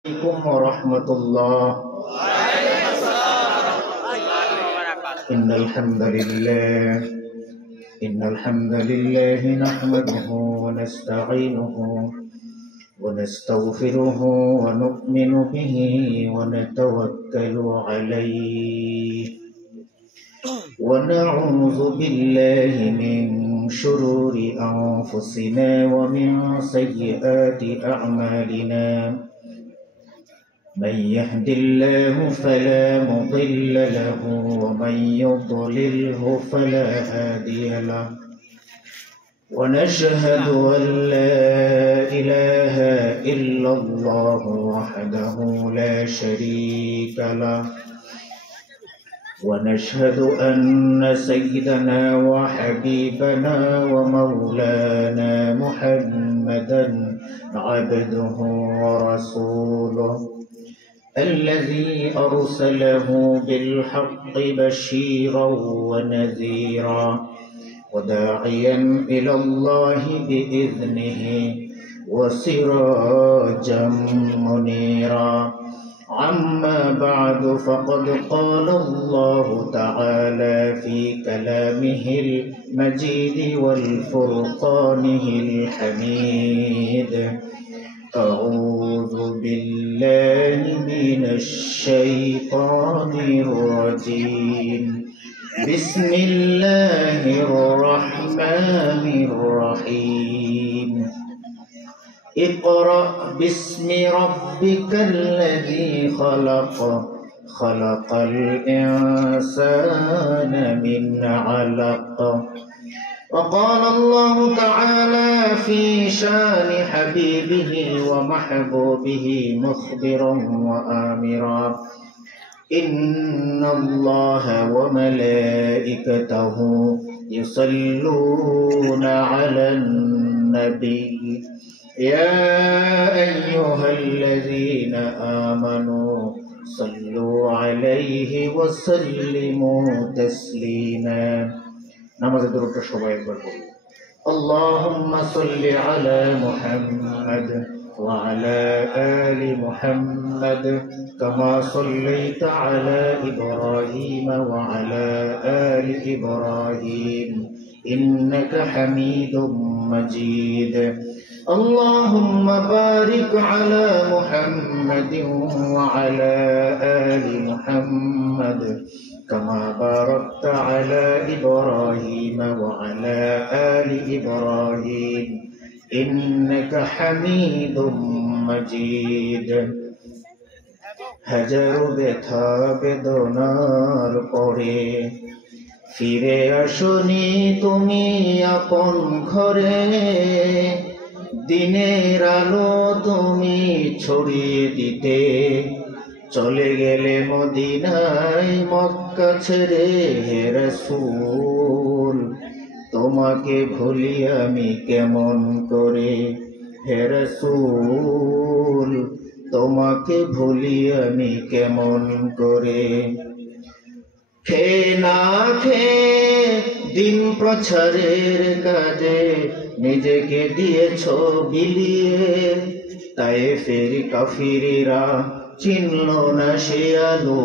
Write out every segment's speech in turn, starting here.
عليكم ورحمة الله. إن الحمد لله نحمده ونستعينه ونستغفره ونؤمن به ونتوكل عليه ونعوذ بالله من شرور أنفسنا ومن سيئات أعمالنا. من يهد الله فلا مضل له ومن يضلله فلا هادي له. ونشهد أن لا إله إلا الله وحده لا شريك له. ونشهد أن سيدنا وحبيبنا ومولانا محمدا عبده ورسوله الذي أرسله بالحق بشيرا ونذيرا وداعيا إلى الله بإذنه وسراجا منيرا. أما بعد فقد قال الله تعالى في كلامه المجيد والفرقانه الحميد: أعوذ بالله من الشيطان الرجيم. بسم الله الرحمن الرحيم. اقرأ باسم ربك الذي خلق. خلق الإنسان من علق. وقال الله تعالى في شان حبيبه ومحبوبه مخبرا وآمرا: إن الله وملائكته يصلون على النبي يا أيها الذين آمنوا صلوا عليه وسلموا تسليما. نماز درود সবাই একবার পড়ি। اللهم صل على محمد وعلى آل محمد كما صليت على إبراهيم وعلى آل إبراهيم إنك حميد مجيد. اللهم بارك على محمد وعلى آل محمد كما باركت على إبراهيم وعلى آل إبراهيم إنك حميد مجيد. হাজারো ব্যথা বেদনার পরে ফিরে আসনি তুমি আপন ঘরে। দিনের আলো তুমি ছড়িয়ে দিতে চলে গেলে মদিনায় মক্কা ছেড়ে। হে রাসূল তোমাকে ভুলি আমি কেমন করে। হে রাসূল তোমাকে ভুলি আমি কেমন করে। খেয়ে না খেয়ে দিন প্রচারের কাজে নিজেকে দিয়েছ বিলিয়ে। তায়েফের কাফিরেরা চিনল না সে আলো,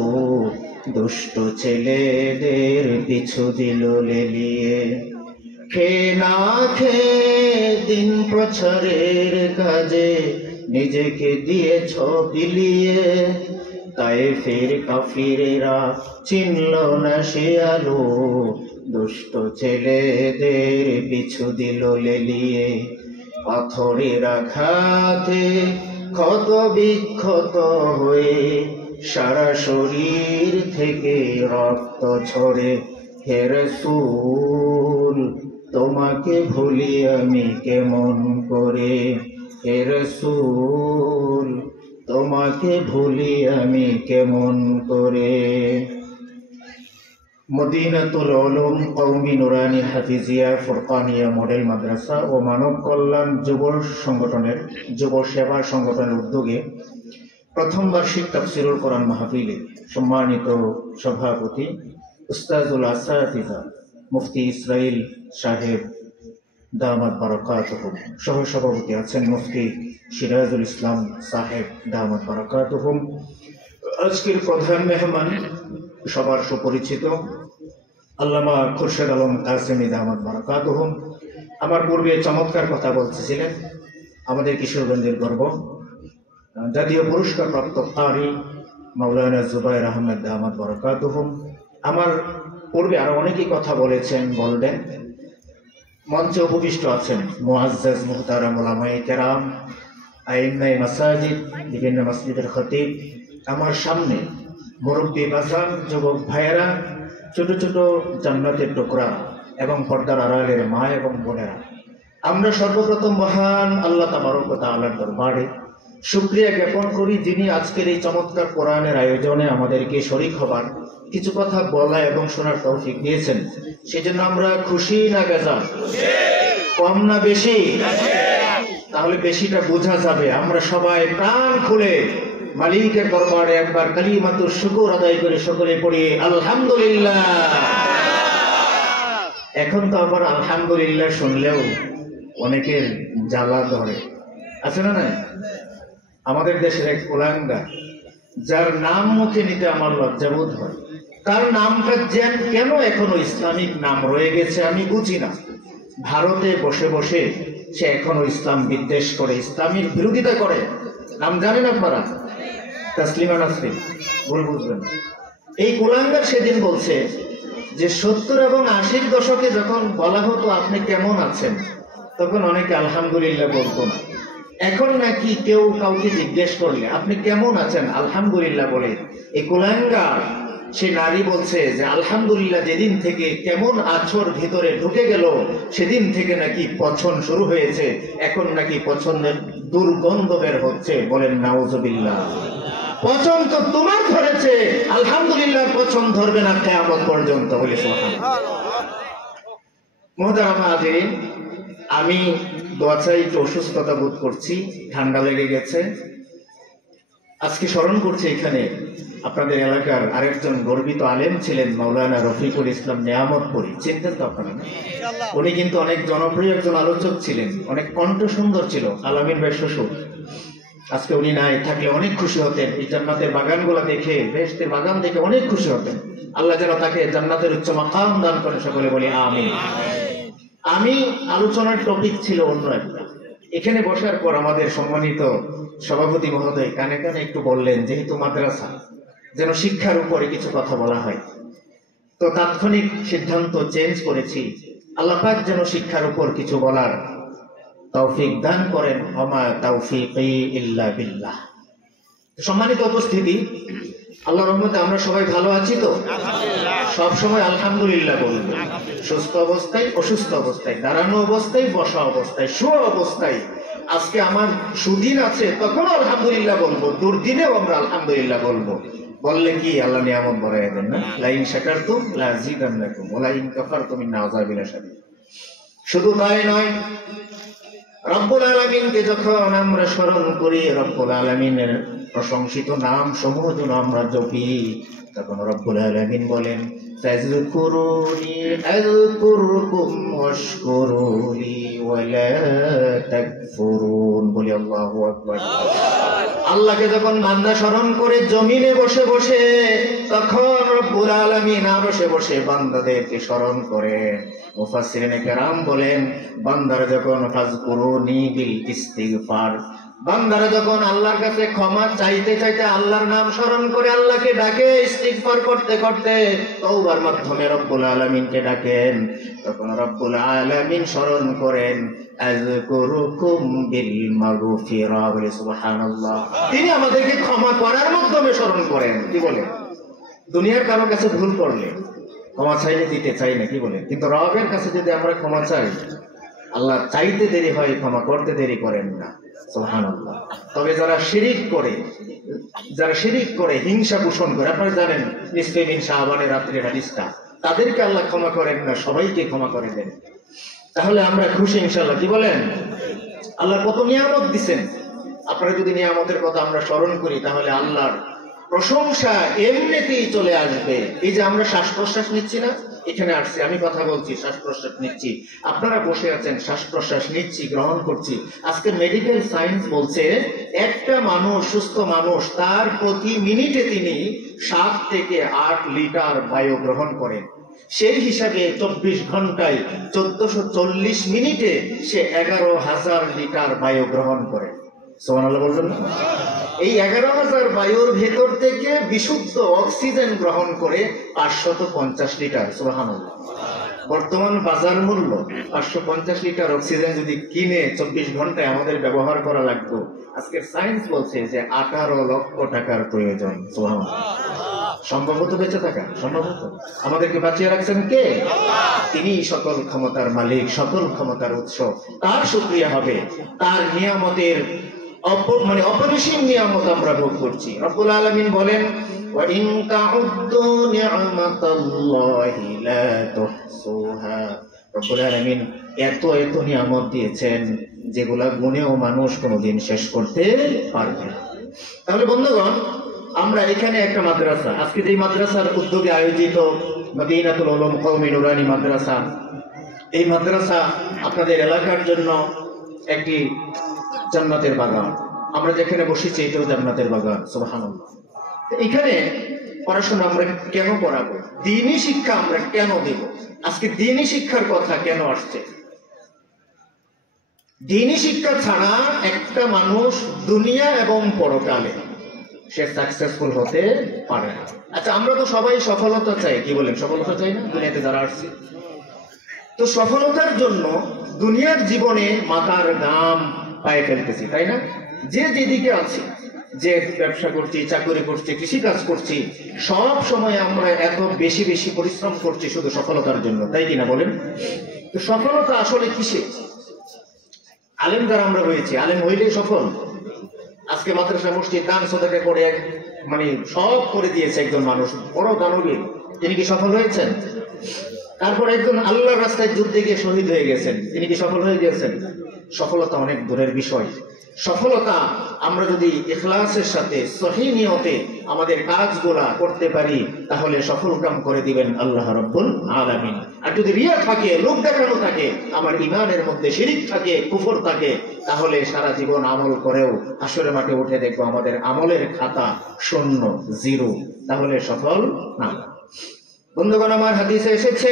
দুষ্ট ছেলেদের পিছু দিল লেলিয়ে। খেয়ে না খেয়ে দিন প্রচারের কাজে নিজেকে দিয়েছ বিলিয়ে। তায়েফের কাফিরেরা চিনল না সে আলো, দুষ্ট ছেলেদের পিছু দিল লেলিয়ে। পাথরের আঘাতে ক্ষত বিক্ষত হয়ে সারা শরীর থেকে রক্ত ঝরে। হে রাসূল তোমাকে ভুলি আমি কেমন করে। হে রাসূল তোমাকে ভুলি আমি কেমন করে। মদিনাতুল উলুম কওমি নুরানি হাফিজিয়া ফুরকানিয়া মডেল মাদ্রাসা ও মানব কল্যাণ যুব সংগঠনের যুব সেবা সংগঠনের উদ্যোগে প্রথম বার্ষিক তাফসিরুল কোরআন মাহফিলে সম্মানিত সভাপতি উস্তাজুল আসাতিজা মুফতি ইসরাইল সাহেব দামাত বারাকাতুহুম। সহ সভাপতি আছেন মুফতি সিরাজুল ইসলাম সাহেব দামাত বারাকাতুহুম। আজকের প্রধান মেহমান সবার সুপরিচিত আল্লামা খুরশেদ আলম কাসেমি দামাত বারাকাতুহুম। আমার পূর্বে চমৎকার কথা বলতেছিলেন আমাদের কিশোরগঞ্জের গর্ব জাতীয় পুরস্কার প্রাপ্ত কারি মাওলানা জুবায়ের আহমেদ দামাত বারাকাতুহুম। আমার পূর্বে আরো অনেকেই কথা বলেছেন, বলবেন। মঞ্চে উপবিষ্ট আছেন মুআজ্জাজ মুহতারাম উলামায়ে কেরাম, আইম্মায়ে মাসাজিদ, বিভিন্ন মসজিদের খতিব, আমার সামনে মুরব্বী বাজার, যুবক ভাইয়েরা, ছোট ছোট জান্নাতের টুকরা এবং পর্দার আড়ালের মা এবং বোনেরা, আমরা সর্বপ্রথম মহান আল্লাহ তাবারক ওয়া তাআলার দরবারে শুকরিয়া জ্ঞাপন করি, যিনি আজকের এই চমৎকার কোরআনের আয়োজনে আমাদেরকে শরীক হবার, কিছু কথা বলা এবং শোনার তৌফিক দিয়েছেন। সেজন্য আমরা খুশি না বেজার? কম না বেশি? তাহলে বেশিটা বোঝা যাবে। আমরা সবাই প্রাণ খুলে মালিকের দরবারে একবার কালিমাতুশ শুকর আদায় করে সকলে পড়ি আলহামদুলিল্লাহ। এখন তো আবার আলহামদুলিল্লাহ শুনলেও অনেকের জ্বালা ধরে, আছে না? নাই? আমাদের দেশের এক কুলাঙ্গার, যার নাম মুখে নিতে আমার লজ্জাবোধ হয়, তার নামটা কেন এখনো ইসলামিক নাম রয়ে গেছে আমি বুঝি না। ভারতে বসে বসে সে এখনো ইসলাম বিদ্বেষ করে, ইসলামের বিরোধিতা করে। নাম জানেন আপনারা? তাসলিমা নাসরিন। ভুল বুঝবেন। এই কুলাঙ্গার সেদিন বলছে যে 70 এবং 80-র দশকে যখন বলা হতো আপনি কেমন আছেন, তখন অনেকে আলহামদুলিল্লাহ বলতো না। এখন নাকি কেউ কাউকে জিজ্ঞেস করলে আপনি কেমন আছেন, আলহামদুলিল্লাহ বলে। এই কুলাঙ্গার সে নারী বলছে যে আলহামদুলিল্লাহ যেদিন থেকে কেমন আছর ভিতরে ঢুকে গেল, সেদিন থেকে নাকি পছন শুরু হয়েছে, এখন নাকি পছন্দের দুর্গন্ধ বের হচ্ছে। বলেন নাউজুবিল্লাহ। পছন তো তোমার ধরেছে, আলহামদুলিল্লাহ পছন ধরবে না কিয়ামত পর্যন্ত। বলি সুবহানাল্লাহ। মুহতারামা হাজিরিন, আমি দোয়া চাই, একটু অসুস্থতা বোধ করছি, ঠান্ডা লেগে গেছে। আজকে স্মরণ করছি এখানে আপনাদের এলাকার আরেকজন গর্বিত আলেম ছিলেন মাওলানা রফিকুল ইসলাম নিয়ামতপুরী। চিনতেন তো আপনারা? উনি কিন্তু অনেক জনপ্রিয় একজন আলোচক ছিলেন, অনেক কণ্ঠ সুন্দর ছিল, আলামিন ভাই শ্বশুর। আজকে উনি নাই, থাকলে অনেক খুশি হতেন। এই জান্নাতের বাগানগুলো দেখে, বেহেশতের বাগান দেখে অনেক খুশি হতেন। আল্লাহ যেন তাকে জান্নাতের উচ্চ মাকাম দান করেন, সকলে বলি আমিন। আমি আলোচনার টপিক ছিল অন্য একটা। এখানে বসার পর আমাদের সম্মানিত সভাপতি মহোদয় কানে কানে একটু বললেন, যেহেতু মাদ্রাসা, যেন শিক্ষার উপরে কিছু কথা বলা হয়। তো তাৎক্ষণিক সিদ্ধান্ত চেঞ্জ করেছি, আল্লাহ পাক যেন শিক্ষার উপর কিছু বলার তৌফিক দান করেন। ওমা তাওফীকি ইল্লা বিল্লাহ। সম্মানিত উপস্থিতি, আল্লাহর রহমতে আমরা সবাই ভালো আছি তো? সব সময় আলহামদুলিল্লাহ বলবো। সুস্থ অবস্থায়, অসুস্থ অবস্থায়, দাঁড়ানো অবস্থায়, বসা অবস্থায়, শোয়া অবস্থায়। আজকে আমার সুদিন আছে তখন আলহামদুলিল্লাহ বলবো, দুর্দিনেও আমরা আলহামদুলিল্লাহ বলবো। বললে কি আল্লাহ নিয়ামত বাড়ায় দেন না? লাইন শাকারতুম লাযিদান্নাকুম ওয়া লাইন কাফারতুম ইন্না আযাবি লাশাদীদ। শুধু তাই নয়, রব্বুল আলামিনকে যখন আমরা স্মরণ করি, রব্বুল আলামিনের প্রশংসিত নাম সমূহ যেন আমরা জপি, তখন রব্বুল আলামিন বলেন ফাযকুরুনি আযকুরকুম ওয়াশকুরুলি ওয়ালা তাকফুরুন। বলি আল্লাহু আকবার। আল্লাহকে যখন বান্দা স্মরণ করে জমিনে বসে বসে, তখন রব্বুল আলামিন বসে বসে বান্দাদেরকে স্মরণ করেন। মুফাসসিরিনে কেরাম বলেন, বান্দারা যখন ফাযকুরুনি বিল ইস্তিগফার, বান্দারা যখন আল্লাহর কাছে ক্ষমা চাইতে চাইতে আল্লাহর নাম স্মরণ করে আল্লাহকে ডাকে, ইস্তিগফার করতে করতে তওবার মাধ্যমে রব্বুল আলামিনকে ডাকেন, তখন রব্বুল আলামিন স্মরণ করেন আযকুরুকুম বিল মাগফিরা। বলে সুবহানাল্লাহ। তিনি আমাদেরকে ক্ষমা করার মাধ্যমে স্মরণ করেন। কি বলে? দুনিয়ার কারো কাছে ভুল করলে ক্ষমা চাইলে দিতে চাই না, কি বলে? কিন্তু রবের কাছে যদি আমরা ক্ষমা চাই, আল্লাহ চাইতে দেরি হয়, ক্ষমা করতে দেরি করেন না। সুবহানাল্লাহ। তবে যারা শিরিক করে, হিংসা পোষণ করে, আপনারা জানেন নিশ্চয়ই মিন শাবানের রাত্রে হাদিসটা, তাদেরকে আল্লাহ ক্ষমা করেন না, সবাইকে ক্ষমা করে দেন। তাহলে আমরা খুশি ইনশাআল্লাহ। কি বলেন? আল্লাহ কত নিয়ামত দিচ্ছেন। আপনারা যদি নিয়ামতের কথা আমরা স্মরণ করি, তাহলে আল্লাহর প্রশংসা এমনিতেই চলে আসবে। এই যে আমরা শ্বাস প্রশ্বাস নিচ্ছি না, এখানে আসছি, আমি কথা বলছি, শ্বাস প্রশ্বাস নিচ্ছি, আপনারা বসে আছেন, শ্বাস প্রশ্বাস নিচ্ছি, গ্রহণ করছি। আজকে মেডিকেল সায়েন্স বলছে একটা মানুষ, সুস্থ মানুষ, তার প্রতি মিনিটে তিনি 7 থেকে 8 লিটার বায়ু গ্রহণ করেন। সেই হিসাবে 24 ঘন্টায় 1440 মিনিটে সে 11,000 লিটার বায়ু গ্রহণ করে। সুবহানাল্লাহ বলবেন না? এই 11,000 বায়ুর ভেতর থেকে বিশুদ্ধ অক্সিজেন গ্রহণ করে 550 লিটার। সুবহানাল্লাহ। বর্তমান বাজার মূল্য 550 লিটার অক্সিজেন যদি কিনে 24 ঘন্টায় আমাদের ব্যবহার করা লাগতো, আজকের সায়েন্স বলছে যে 18 লক্ষ টাকার প্রয়োজন। সুবহানাল্লাহ। সম্ভবত বেঁচে থাকা সম্ভবত আমাদেরকে বাঁচিয়ে রাখছেন কে? তিনি সকল ক্ষমতার মালিক, সকল ক্ষমতার উৎস। তার শুকরিয়া হবে, তার নিয়ামতের অপরিসীম নিয়ামত আমরা ভোগ করছি। রব্বুল আলামিন বলেন, ওয়া ইন তাউদ্দু নি'মাতাল্লাহি লা তুহসুহা। রব্বুল আলামিন এত এত নিয়ামত দিয়েছেন যেগুলা গুণেও মানুষ কোনোদিন শেষ করতে পারবে না। তাহলে বন্ধুগণ, আমরা এখানে একটা মাদ্রাসা, আজকে যে মাদ্রাসার উদ্যোগে আয়োজিত মদিনাতুল উলুম কওমি নুরানি মাদ্রাসা, এই মাদ্রাসা আপনাদের এলাকার জন্য একটি জান্নাতের বাগান। আমরা যেখানে বসেছি এটাও জান্নাতের বাগান। সুবহানাল্লাহ। এখানে পড়াশোনা আমরা কেন পড়াবো? দ্বীনি শিক্ষা আমরা কেন দেব? আজকে দ্বীনি শিক্ষার কথা কেন আসছে? দ্বীনি শিক্ষা ছাড়া একটা মানুষ দুনিয়া এবং পরকালে সে সাকসেসফুল হতে পারে না। আচ্ছা, আমরা তো সবাই সফলতা চাই, কি বলেন? সফলতা চাই না দুনিয়াতে যারা আসছে? তো সফলতার জন্য দুনিয়ার জীবনে মাথার ঘাম পায়ে ফেলতেছি, তাই না? যে যেদিকে আছে, যে ব্যবসা করছি, চাকরি করছি, কৃষি কাজ করছি, সব সময় আমরা এত বেশি বেশি পরিশ্রম করছি শুধু সফলতার জন্য, তাই কিনা বলেন? তো সফলতা আসলে কিসে? আলেম যারা আমরা হয়েছি, আলেম হইলেই সফল? আজকে মাদ্রাসা মসজিদ দান সদকা করে সব করে দিয়েছে একজন মানুষ, বড় দানবীর, তিনি কি সফল হয়েছেন? তারপর একজন আল্লাহর রাস্তায় যুদ্ধে গিয়ে শহীদ হয়ে গেছেন, তিনি কি সফল হয়ে গেছেন? সফলতা অনেক দূরের বিষয়। সফলতা আমরা যদি ইখলাসের সাথে সহি নিয়তে আমাদের কাজগুলা করতে পারি, তাহলে সফল কাম করে দিবেন আল্লাহ রাব্বুল আলামিন। আর যদি রিয়া থাকে, লোক দেখানো থাকে, আমার ঈমানের মধ্যে শিরিক থাকে, কুফর থাকে, তাহলে সারা জীবন আমল করেও হাসরের মাঠে উঠে দেখবো আমাদের আমলের খাতা শূন্য, জিরো, তাহলে সফল না। বন্ধুগণ, আমার হাদিসে এসেছে,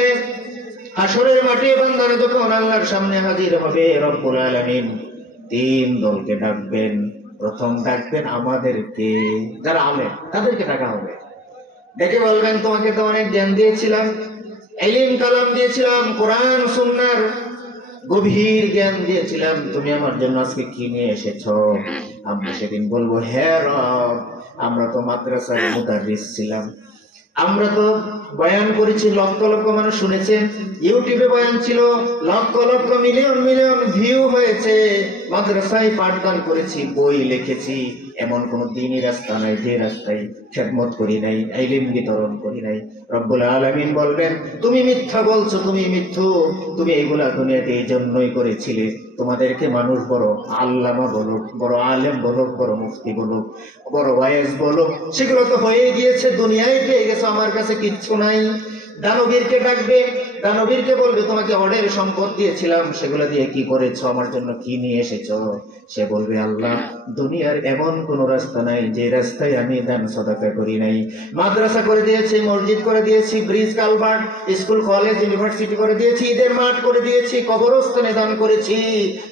হাসরের মাঠে বান্দারা যখন আল্লাহর সামনে হাজির হবে, রব্বুল আলামিন 3 দলকে ডাকবেন। প্রথম ডাকবেন আমাদেরকে, যারা আলেম, তাদেরকে ডাকা হবে। ডেকে বলবেন, তোমাকে তো অনেক জ্ঞান দিয়েছিলাম, ইলম কালাম দিয়েছিলাম, কোরআন সুন্নাহর গভীর জ্ঞান দিয়েছিলাম, তুমি আমার জন্য আজকে কি নিয়ে এসেছো? আমরা সেদিন বলবো, হে রব, আমরা তো মাদ্রাসার মুদাররিস ছিলাম, আমরা তো বয়ান করেছি, লক্ষ লক্ষ মানুষ শুনেছেন, ইউটিউবে বয়ান ছিল, lakh lakh million million view হয়েছে, মাদ্রাসায় পাঠদান করেছি, বই লিখেছি, এমন কোন দ্বীনি রাস্তা নাই যে রাস্তায় খেদমত করি নাই, ইলম বিতরণ করি নাই। রব্বুল আলামিন বলবেন, তুমি মিথ্যা বলছো, তুমি মিথ্যু, তুমি এগুলা দুনিয়াতে এই জন্যই করেছিলে, তোমাদেরকে মানুষ বড় আল্লামা বলুক, বড় আলেম বলুক, বড় মুফতি বলুক, বড় ওয়াইজ বলুক, সেগুলো তো হয়ে গিয়েছে, দুনিয়ায় পেয়ে গেছো, আমার কাছে কিচ্ছু নাই। দানবীরকে ডাকবে, দানবীরকে বলবে, তোমাকে অঢের সম্পদ দিয়েছিলাম, সেগুলো দিয়ে কি করেছো, আমার জন্য কি নিয়ে এসেছো? সে বলবে, আল্লাহ, দুনিয়ার এমন কোন রাস্তা নাই যে রাস্তায় আমি দান সদকা করি নাই। মাদ্রাসা করে দিয়েছি, মসজিদ করে দিয়েছি, bridge culvert, school college university করে দিয়েছি, ঈদের মাঠ করে দিয়েছি, কবরস্থানে দান করেছি,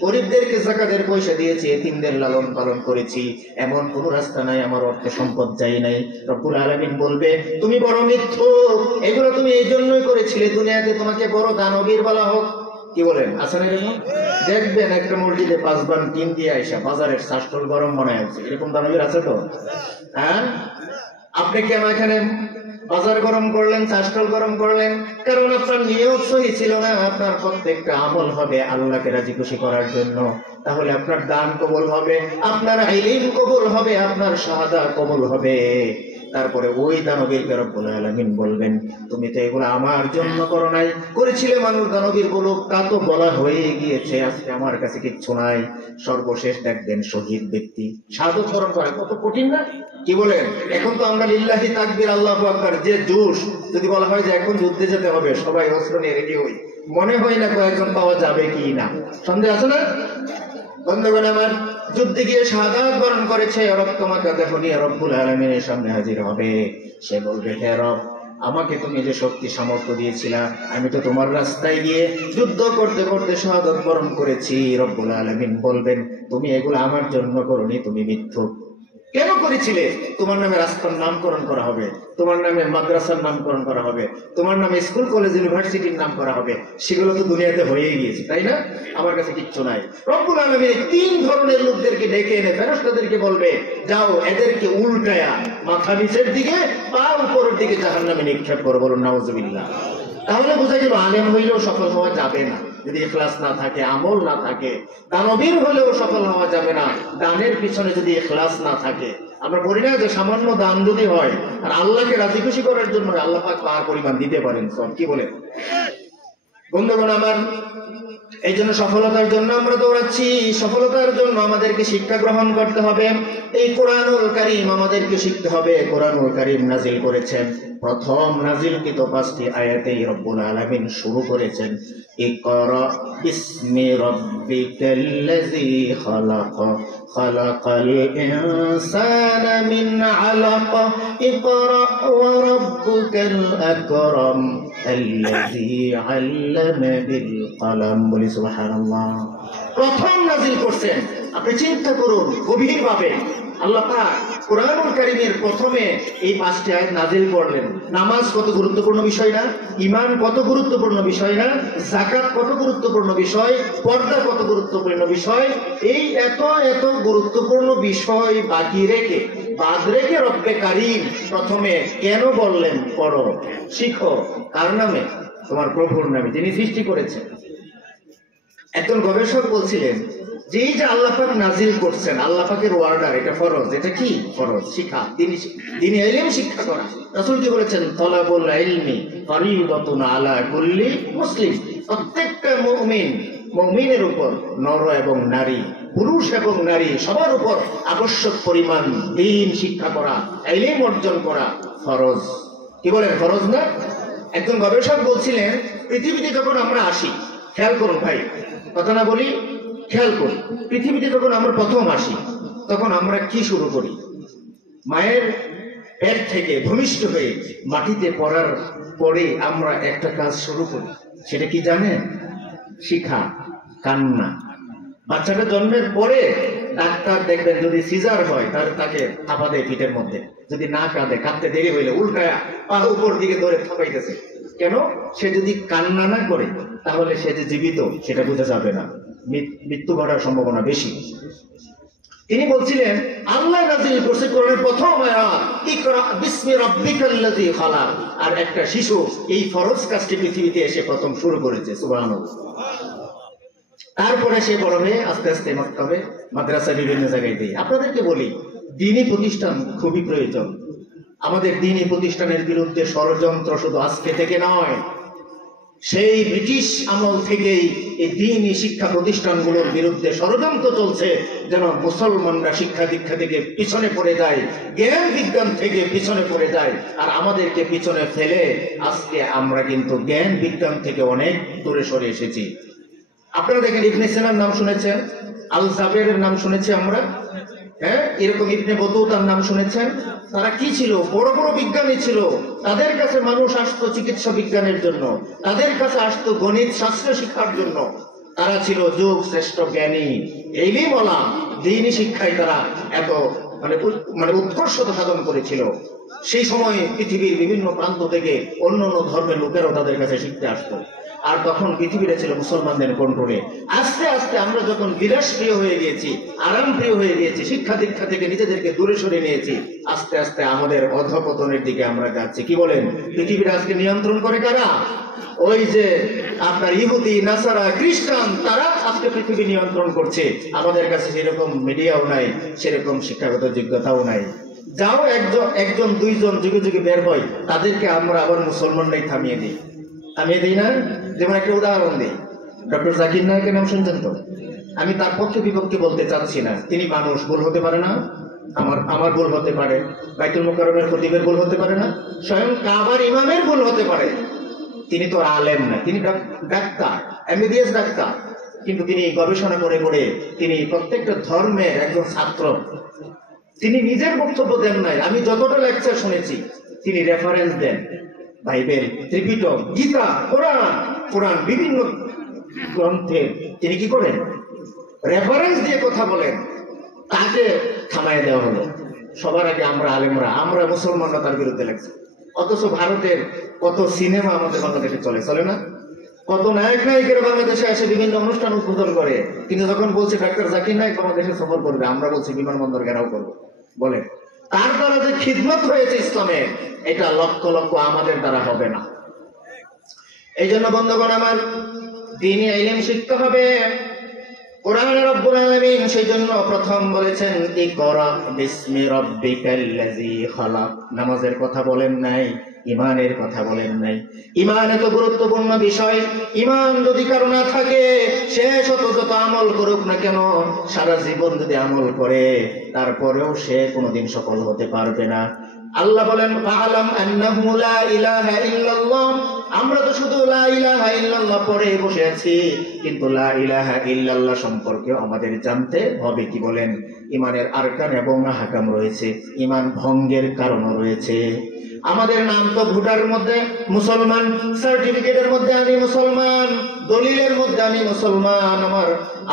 গরিবদেরকে যাকাতের পয়সা দিয়েছি, এতিমদের লালন পালন করেছি, এমন কোন রাস্তা নাই আমার অর্থ সম্পদ যাই নাই। রব্বুল আলামিন বলবে, তুমি বড় মিথ্যুক, এগুলো তুমি এই জন্যই করেছিলে, দুনিয়াতে তোমাকে বড় দানবীর বলা হোক। কি বলেন? আসেন এরকম? দেখবেন একটা মসজিদে 5 বান টিন দিয়ে আইসা বাজারের শাস্ত্রল গরম বানায় আছে, এরকম দানবীর আছে তো? হ্যাঁ, আপনি কেন এখানে বাজার গরম করলেন, শাস্ত্রল গরম করলেন? কারণ আপনার নিয়ত সহি ছিল না। আপনার প্রত্যেকটা আমল হবে আল্লাহকে রাজি খুশি করার জন্য, তাহলে আপনার দান কবুল হবে, আপনার ইলম কবুল হবে, আপনার শাহাদা কবুল হবে। তারপরে ওই দানবীরকে রব্বুল আলামিন বলবেন তুমি তো এগুলো আমার জন্য করো নাই, করেছিলে মানুষ দানবীর বলুক, তা তো বলা হয়ে গিয়েছে, আজকে আমার কাছে কিচ্ছু নাই। সর্বশেষ দেখবেন শহীদ ব্যক্তি শাহাদাত বরণ করা কত কঠিন না, কি বলেন? এখন তো আমরা লিল্লাহি তাকবীর আল্লাহু আকবার যে জোশ, যদি বলা হয় যে এখন যুদ্ধে যেতে হবে সবাই অস্ত্র নিয়ে রেডি হই, মনে হয় না কয়েকজন পাওয়া যাবে কি না, সন্দেহ আছে না? বন্ধুগণ আমার, যুদ্ধে গিয়ে শাহাদাত বরণ করেছে, রক্তমাখা দেহ নিয়ে রব্বুল আলামিনের সামনে হাজির হবে। সে বলবে হে রব, আমাকে তুমি যে শক্তি সামর্থ্য দিয়েছিলা, আমি তো তোমার রাস্তায় গিয়ে যুদ্ধ করতে করতে শাহাদাত বরণ করেছি। রব্বুল আলামিন বলবেন তুমি এগুলো আমার জন্য করনি, তুমি মিথ্যুক। কেন করেছিলে? তোমার নামে রাস্তার নামকরণ করা হবে, তোমার নামে মাদ্রাসার নামকরণ করা হবে, তোমার নামে স্কুল কলেজ ইউনিভার্সিটির নাম করা হবে, সেগুলো তো দুনিয়াতে হয়েই গিয়েছে, তাই না? আমার কাছে কিচ্ছু নাই। রব্বুল আলামিন তিন ধরনের লোকদেরকে ডেকে এনে ফেরেশতাদেরকে বলবে যাও এদেরকে উল্টায়া মাথা নিচের দিকে পা উপরের দিকে জাহান্নামে নিক্ষেপ করো। বলুন নাউজুবিল্লাহ। তাহলে বোঝা গেল আলেম হইলেও সফল হওয়া যাবে না যদি ইখলাস না থাকে, আমল না থাকে। দানবীর হলেও সফল হওয়া যাবে না দানের পিছনে যদি ইখলাস না থাকে। আমরা বলি না যে সামান্য দান যদি হয় আর আল্লাহকে রাজি খুশি করার জন্য আল্লাহ পাক পার পরিমাণ দিতে পারেন, সব কি বলেন? বন্ধুগণ আমার, এই জন্য সফলতার জন্য আমরা দৌড়াচ্ছি, সফলতার জন্য আমাদেরকে শিক্ষা গ্রহণ করতে হবে। এই কোরআনুল কারীম আমাদেরকে শিখতে হবে। কোরআনুল কারীম নাজিল করেছেন, প্রথম নাজিলকৃত 5টি আয়াতেই রব্বুল আলামিন শুরু করেছেন ইকরা বিসমি রাব্বিকাল্লাযী খালাক খালাকাল ইনসানা মিন আলাক ইকরা ওয়া রাব্বুকাল আকরাম আল্লাযী আল্লামা বিল কলম। বলি সুবহানাল্লাহ। প্রথম নাজিল করছেন, আপনি চিন্তা করুন গভীরভাবে। আল্লাহ পাক কোরআনুল কারীমের প্রথমে এই 5টি আয়াত নাজিল করলেন। নামাজ কত গুরুত্বপূর্ণ বিষয় না? ঈমান কত গুরুত্বপূর্ণ বিষয় না? যাকাত কত গুরুত্বপূর্ণ বিষয়? পর্দা কত গুরুত্বপূর্ণ বিষয়? এই এত এত গুরুত্বপূর্ণ বিষয় বাদ রেখে রব্বে কারীম প্রথমে কেন বললেন পড়ো, শিখো? কার নামে? তোমার প্রভুর নামে, যিনি সৃষ্টি করেছেন। একজন গবেষক বলছিলেন যে এই যে আল্লাহ পাক নাজিল করছেন, আল্লাহ পাকের অর্ডার, এটা ফরজ। এটা কি ফরজ? শিক্ষা, দ্বীনি ইলম শিক্ষা করা। রাসূল কি বলেছেন? তালাবুল ইলমি ফরিদাতুন আলা কুল্লি মুসলিম। প্রত্যেকটা মুমিনের উপর, নর এবং নারী, পুরুষ এবং নারী সবার উপর আবশ্যক পরিমাণ দ্বীন শিক্ষা করা, ইলম অর্জন করা ফরজ। কি বলেন, ফরজ না? একজন গবেষক বলছিলেন পৃথিবীতে যখন আমরা আসি, খেয়াল করুন ভাই, কথা না বলি, খেয়াল করি, পৃথিবীতে যখন আমরা প্রথম আসি তখন আমরা কি শুরু করি? মায়ের পেট থেকে ভূমিষ্ঠ হয়ে মাটিতে পড়ার পরে আমরা একটা কাজ শুরু করি। সেটা কি জানেন? শিখা, কান্না। বাচ্চাটা জন্মের পরে ডাক্তার দেখবেন যদি সিজার হয় তাকে থাপা দেয় পিঠের মধ্যে। যদি না কাঁদে, কাঁদতে দেরি হইলে উল্টায়া পা উপর দিকে ধরে থাপাইতেছে। কেন? সে যদি কান্না না করে তাহলে সে যে জীবিত সেটা বোঝা যাবে না, মৃত্যু ঘটার সম্ভাবনা বেশি। তিনি বলছিলেন আল্লাহ নাজিল করছে কোরআনের প্রথম আয়াত ইকরা বিসমি রাব্বিকাল্লাযী খালাক। আর একটা শিশু এই ফরজ কাজটি পৃথিবীতে এসে প্রথম শুরু করেছে। সুবহানাল্লাহ। তারপরে সে বড় হয়ে আস্তে আস্তে মক্তবে, মাদ্রাসা, বিভিন্ন জায়গায় দিয়ে। আপনাদেরকে বলি, দ্বীনি প্রতিষ্ঠান খুবই প্রয়োজন। আমাদের দ্বীনি প্রতিষ্ঠানের বিরুদ্ধে ষড়যন্ত্র শুধু আজকে থেকে নয়, সেই ব্রিটিশ আমল থেকেই এই দ্বীনি শিক্ষা প্রতিষ্ঠানগুলোর বিরুদ্ধে ষড়যন্ত্র চলছে, যেন মুসলমানরা শিক্ষা দীক্ষা থেকে পিছনে পড়ে যায়, জ্ঞান বিজ্ঞান থেকে পিছনে পড়ে যায়। আর আমাদেরকে পিছনে ফেলে আজকে আমরা কিন্তু জ্ঞান বিজ্ঞান থেকে অনেক দূরে সরে এসেছি। আপনারা দেখেন, ইবনে সিনার নাম শুনেছেন, আল জাবেরের নাম শুনেছি আমরা, হ্যাঁ, এরকম ইবনে বতুতার নাম শুনেছেন। তারা কি ছিল? বড় বড় বিজ্ঞানী ছিল। তাদের কাছে মানুষ আসতো চিকিৎসা বিজ্ঞানের জন্য, তাদের কাছে আসতো গণিত শাস্ত্র শিক্ষার জন্য। তারা ছিল যুগ শ্রেষ্ঠ জ্ঞানী, ইলমওয়ালা। দ্বীনি শিক্ষায় তারা এত মানে উৎকর্ষতা সাধন করেছিল। সেই সময় পৃথিবীর বিভিন্ন প্রান্ত থেকে অন্য ধর্মের লোকেরাও তাদের কাছে শিখতে আসতো। আর তখন পৃথিবীটা ছিল মুসলমানদের কন্ট্রোলে। আস্তে আস্তে আমরা যখন বিলাস প্রিয় হয়ে গিয়েছি, আরাম প্রিয় হয়ে গিয়েছি, শিক্ষা দীক্ষা থেকে নিজেদেরকে দূরে সরে নিয়েছি, আস্তে আস্তে আমাদের অধঃপতনের দিকে আমরা যাচ্ছি। কি বলেন? পৃথিবীটা আজকে নিয়ন্ত্রণ করে কারা? ওই যে আপনার ইহুদি, নাসারা, খ্রিস্টান, তারা আজকে পৃথিবী নিয়ন্ত্রণ করছে। আমাদের কাছে সেরকম মিডিয়াও নাই, সেরকম শিক্ষাগত যোগ্যতাও নাই। যাও একজন দুইজন যুগে যুগে বের হয়, তাদেরকে আমরা আবার মুসলমানরাই থামিয়ে দিই না। যেমন একটা উদাহরণ দিই, ডক্টর জাকির নায়েকের নাম শুনছেন তো? আমি তার পক্ষে বিপক্ষে বলতে চাচ্ছি না, তিনি মানুষ, ভুল হতে পারে না? আমার ভুল হতে পারে, বাইতুল মুকাররমের খতিবের ভুল হতে পারে না, স্বয়ং কাবার ইমামের ভুল হতে পারে। তিনি তো আলেম না, তিনি ডাক্তার, এমবিবিএস ডাক্তার, কিন্তু তিনি গবেষণা করে করে তিনি প্রত্যেকটা ধর্মের একজন ছাত্র। তিনি নিজের বক্তব্য দেন নাই, আমি যতটা লেকচার শুনেছি তিনি রেফারেন্স দেন, বাইবেল, ত্রিপিটক, গীতা, কোরআন বিভিন্ন গ্রন্থের তিনি কি করেন, রেফারেন্স দিয়ে কথা বলেন। তাকে থামায় দেওয়া হলো। সবার আগে আমরা আলেমরা, আমরা মুসলমানরা তার বিরুদ্ধে লাগছে। অথচ ভারতের কত সিনেমা আমাদের বাংলাদেশে চলে না? কত নায়ক নায়িকেরা বাংলাদেশে এসে বিভিন্ন অনুষ্ঠান উদ্বোধন করে, কিন্তু যখন বলছে ডাক্তার জাকির নায়েক বাংলাদেশে সফর করবে, আমরা বলছি বিমানবন্দর ঘেরাও করবো। বলে তার দ্বারা যে খিদমত হয়েছে ইসলামের, এটা লক্ষ লক্ষ আমাদের দ্বারা হবে না। এই জন্য বন্ধুগণ আমার, দ্বীনি ইলম শিখতে হবে। কোরআনে রব্বুল আলামিন সেই জন্য প্রথম বলেছেন ইকরা বিসমি রাব্বিকাল্লাযী খালাক। নামাজের কথা বলেন নাই, ইমানের কথা বলেন নাই। ইমান এত গুরুত্বপূর্ণ বিষয়। ইমান যদি কারো না থাকে, সে যত আমল করুক না কেন, সারা জীবন যদি আমল করে, তারপরেও সে কোনোদিন সফল হতে পারবে না। আল্লাহ বলেন ফাআলাম আন্নাহু লা ইলাহা ইল্লাল্লাহ। আমরা তো শুধু লা ইলাহা ইল্লাল্লাহ পড়ে বসে আছি, কিন্তু লা ইলাহা ইল্লাল্লাহ সম্পর্কে আমাদের জানতে হবে। কি বলেন? ইমানের আরকান এবং আহকাম রয়েছে, ইমান ভঙ্গের কারণও রয়েছে। আমাদের নাম তো ভোটারের মধ্যে মুসলমান, সার্টিফিকেটের মধ্যে আমি মুসলমান, দলিলের মধ্যে আমি মুসলমান,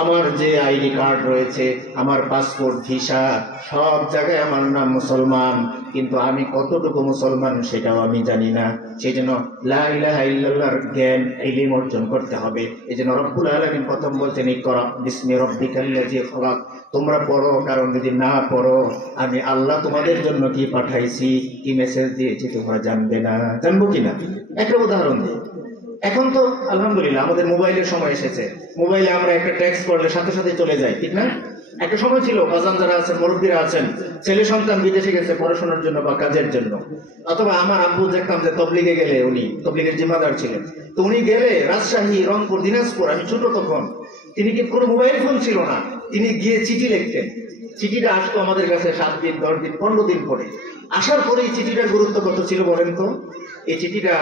আমার যে আইডি কার্ড রয়েছে, আমার পাসপোর্ট, ভিসা, সব জায়গায় আমার নাম মুসলমান, কিন্তু আমি কতটুকু মুসলমান সেটাও আমি জানি না। সেই জন্য লা ইলাহা ইল্লাল্লাহর জ্ঞান, ইলম অর্জন করতে হবে। এই জন্য রব্বুল আলামিন প্রথম বলছেন ইকরা বিসমি রাব্বিকাল্লাযী খালাক। তোমরা পড়ো, কারণ যদি না পড়ো, আমি আল্লাহ তোমাদের জন্য কি পাঠাইছি, কি মেসেজ দিয়েছি তোমরা জানবে না। জানবো কিনা? একটা উদাহরণ দিই। এখন তো আলহামদুলিল্লাহ আমাদের মোবাইলের সময় এসেছে। মোবাইলে আমরা একটা টেক্সট করলে সাথে সাথে চলে যায়, ঠিক না? একটা সময় ছিল, বাজান যারা আছেন, মুরব্বীরা আছেন, ছেলে সন্তান বিদেশে গেছে পড়াশোনার জন্য বা কাজের জন্য, অথবা আমার আব্বু দেখতাম যে তবলিগে গেলে, উনি তবলিগের জিম্মাদার ছিলেন, তো উনি গেলে রাজশাহী, রংপুর, দিনাজপুর, আমি ছোট তখন, তিনি কি কোনো মোবাইল ফোন ছিল না, তিনি গিয়ে চিঠি লিখতেন। চিঠিটা আসতো আমাদের কাছে 7 দিন, 10 দিন, 15 দিন পরে। আসার পরে এই চিঠিটার গুরুত্ব কত ছিল বলেন তো? এই চিঠিটা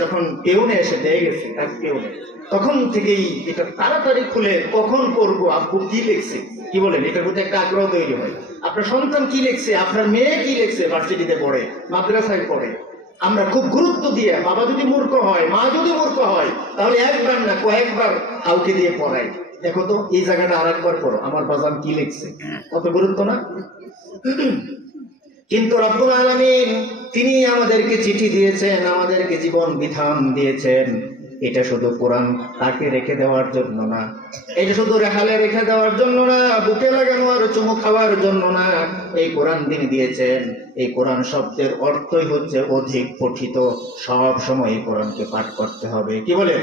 যখন পেউনে এসে দিয়ে গেছে, তার পেউনে, তখন থেকেই এটা তাড়াতাড়ি খুলে কখন পড়বো, আব্বু কি লিখছে, কি বলেন, এটার প্রতি একটা আগ্রহ তৈরি হয়। আপনার সন্তান কি লিখছে, আপনার মেয়ে কি লিখছে, ভার্সিটিতে পড়ে, মাদ্রাসায় পড়ে, আমরা খুব গুরুত্ব দিয়ে, বাবা যদি মূর্খ হয়, মা যদি মূর্খ হয়, তাহলে একবার না কয়েকবার কাউকে দিয়ে পড়াই, দেখো তো এই জায়গাটা আর একবার পড়ো, আমার বাজান কি লিখছে। কত গুরুত্ব না? কিন্তু রব্বুল আলামিন তিনি আমাদেরকে চিঠি দিয়েছেন, আমাদেরকে জীবন বিধান দিয়েছেন। এটা শুধু কোরআন তাকে রেখে দেওয়ার জন্য না, এটা শুধু রেহালে রেখে দেওয়ার জন্য না, বুকে লাগানো আর চুমু খাওয়ার জন্য না। এই কোরআন তিনি দিয়েছেন, এই কোরআন শব্দের অর্থই হচ্ছে অধিক পঠিত। সব সময় এই কোরআনকে পাঠ করতে হবে। কি বলে?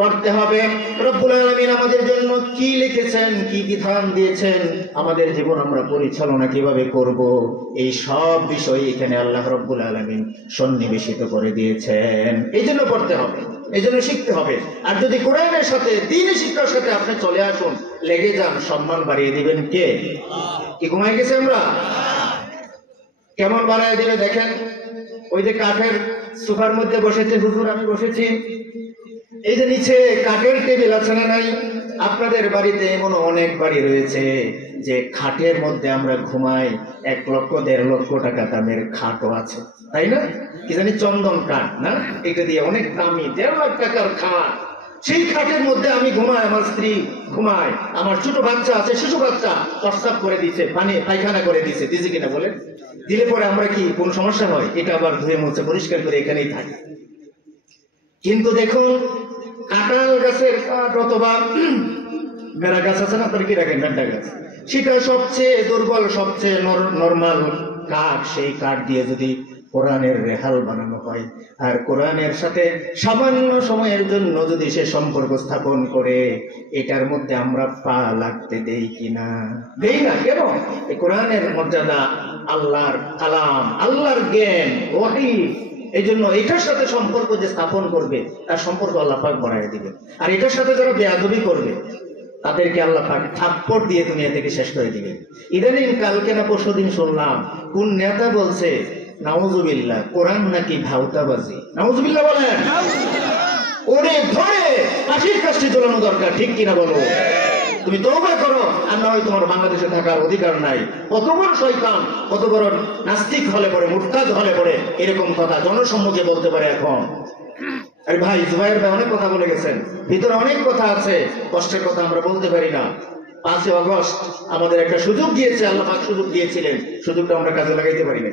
করতে হবে। রব্বুল আলামিন আমাদের জন্য কি লিখেছেন, কি বিধান দিয়েছেন, আমাদের জীবন আমরা পরিচালনা কিভাবে করব, এই সব বিষয় এখানে আল্লাহ রব্বুল আলামিন সন্নিবেশিত করে দিয়েছেন। এই জন্য পড়তে হবে, এই জন্য শিখতে হবে। আর যদি কোরআনের সাথে, দ্বীনি শিক্ষার সাথে আপনি চলে আসুন, লেগে যান, সম্মান বাড়িয়ে দিবেন কে? কি ঘুমাই গেছে আমরা? কেমন বাড়ায় দিবে দেখেন। ওই যে কাঠের সোফার মধ্যে বসেছে হুজুর, আমি বসেছি, এই যে নিচে কাঠের টেবিল আছে না নাই? আপনাদের বাড়িতে এমন অনেক বাড়ি রয়েছে যে খাটের মধ্যে আমরা ঘুমাই, 1 লক্ষ 1.5 লক্ষ টাকা দামের খাটও আছে, তাই না? কি জানি চন্দন কাঠ না, এটা দিয়ে অনেক দামি 1.5 লাখ টাকার খাট। সেই খাটের মধ্যে আমি ঘুমাই, আমার স্ত্রী ঘুমায়, আমার ছোট বাচ্চা আছে, শিশু বাচ্চা প্রস্রাব করে দিচ্ছে, পায়খানা করে দিচ্ছে, দিছে কিনা বলেন? দিলে পরে আমরা কি কোনো সমস্যা হয়? এটা আবার ধুয়ে মুছে পরিষ্কার করে এখানেই থাকি। কিন্তু দেখুন, কাঁঠাল গাছের কাঠ অথবা বেড়া গাছ আছে না, আপনার কি রাখেন, ভেন্টা গাছ, সেটা সবচেয়ে দুর্বল, সবচেয়ে নরমাল কাঠ। সেই কাঠ দিয়ে যদি কোরআনের রেহাল বানানো হয়, আর কোরআনের সাথে সামান্য সময়ের জন্য যদি সে সম্পর্ক স্থাপন করে, এটার মধ্যে আমরা পা লাগতে দেই কিনা? দেই না। কেন? এই কোরআনের মর্যাদা আল্লাহর কালাম, আল্লাহর জ্ঞান, ওহী। এই জন্য এটার সাথে সম্পর্ক যে স্থাপন করবে তার সম্পর্ক আল্লাহ পাক বাড়ায় দিবে। আর এটার সাথে যারা বেয়াদবি করবে তাদেরকে আল্লাহ পাক থাপ্পড় দিয়ে দুনিয়া থেকে শেষ করে দিবে। ইদানিং কালকে না পরশুদিন শুনলাম কোন নেতা বলছে নাউজুবিল্লাহ কোরআন নাকি ভাউতাবাজি। নাউজুবিল্লাহ বলেন। ওরে ধরে ফাঁসির কাছে ঝোলানো দরকার, ঠিক কিনা বলো? তুমি তওবা করো, আর না হয় তোমার বাংলাদেশে থাকার অধিকার নাই। কত বড় শয়তান, কত বড় নাস্তিক হলে পরে, মুরতাদ হলে পরে এরকম কথা জনসম্মুখে বলতে পারে এখন। আরে ভাই, জুবাইর ভাই অনেক কথা বলে গেছেন, ভিতরে অনেক কথা আছে, কষ্টের কথা আমরা বলতে পারি না। 5 আগস্ট আমাদের একটা সুযোগ দিয়েছে, আল্লাহ পাক সুযোগ দিয়েছিলেন, সুযোগটা আমরা কাজে লাগাইতে পারি না।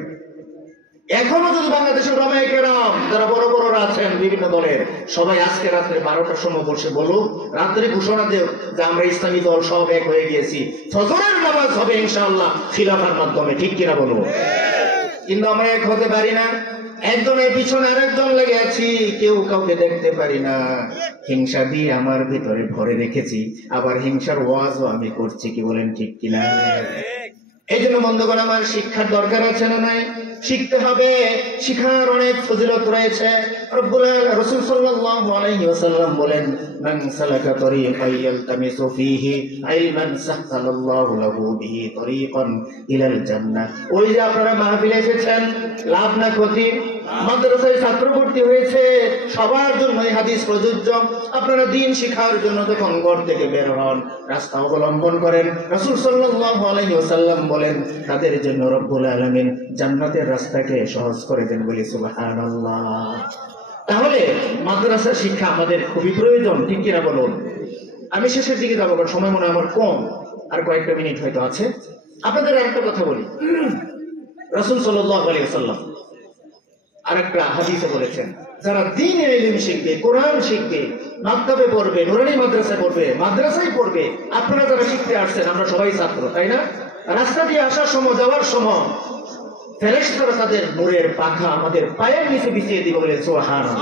এখনো যদি বাংলাদেশের ওলামায়ে কেরাম যারা বড় বড়রা আছেন বিভিন্ন দলের, সবাই আজকে রাত্রে 12টার সময় বসে বলুক, রাত্রে ঘোষণা দেও যে আমরা ইসলামী দল সব এক হয়ে গিয়েছি, ফজরের নামাজ হবে ইনশাআল্লাহ খিলাফার মাধ্যমে, ঠিক কিনা বলো? কিন্তু আমরা এক হতে পারি না, একজনের পিছনে আরেকজন লেগে আছি, কেউ কাউকে দেখতে পারি না। হিংসা দিয়ে আমার ভিতরে ভরে রেখেছি, আবার হিংসার ওয়াজও আমি করছি, কি বলেন ঠিক কিনা? এই জন্য বন্ধুগণ, আমার শিক্ষার দরকার আছে না নাই? শিখতে হবে, শিখার অনেক ফজিলত রয়েছে। রাসূল সাল্লাল্লাহু আলাইহি ওয়াসাল্লাম বলেন, মান সালাকা তরিকান ইয়ালতামিসু ফীহি ইলমান সাহহালাল্লাহু লাহু বিহি তরিকান ইলাল জান্নাহ। ওই যে আপনারা মাহফিলে এসেছেন, লাভ না ক্ষতি? মাদ্রাসায় ছাত্র ভর্তি হয়েছে, সবার জন্য এই হাদিস প্রযোজ্য। আপনারা দ্বীন শিখার জন্য যখন ঘর থেকে বের হন, রাস্তা অবলম্বন করেন, রাসূল সাল্লাল্লাহু আলাইহি ওয়াসাল্লাম বলেন তাদের জন্য রব্বুল আলামিন জান্নাতের রাস্তাকে সহজ করে দেন, বলি সুবহানাল্লাহ। তাহলে মাদ্রাসা শিক্ষা আমাদের খুবই প্রয়োজন, ঠিক কিনা বলুন? আমি শেষের দিকে যাবো, কারণ সময় মনে হয় আমার কম, আর কয়েকটা মিনিট হয়তো আছে। আপনাদের আরেকটা কথা বলি, রাসূল সাল্লাল্লাহু আলাইহি ওয়াসাল্লাম আরেকটা হাদিসে বলেছেন, যারা দ্বীনের ইলম শিখবে, কোরআন শিখবে, মাকতাবে পড়বে, নুরানি মাদ্রাসায় পড়বে, মাদ্রাসায় পড়বে। আপনারা যারা শিখতে আসছেন, আমরা সবাই ছাত্র, তাই না? রাস্তা দিয়ে আসার সময়, যাওয়ার সময় ফেরেশতারা তাদের নূরের পাখা আমাদের পায়ের নিচে বিছিয়ে দিবে, বলে সুবহানাল্লাহ।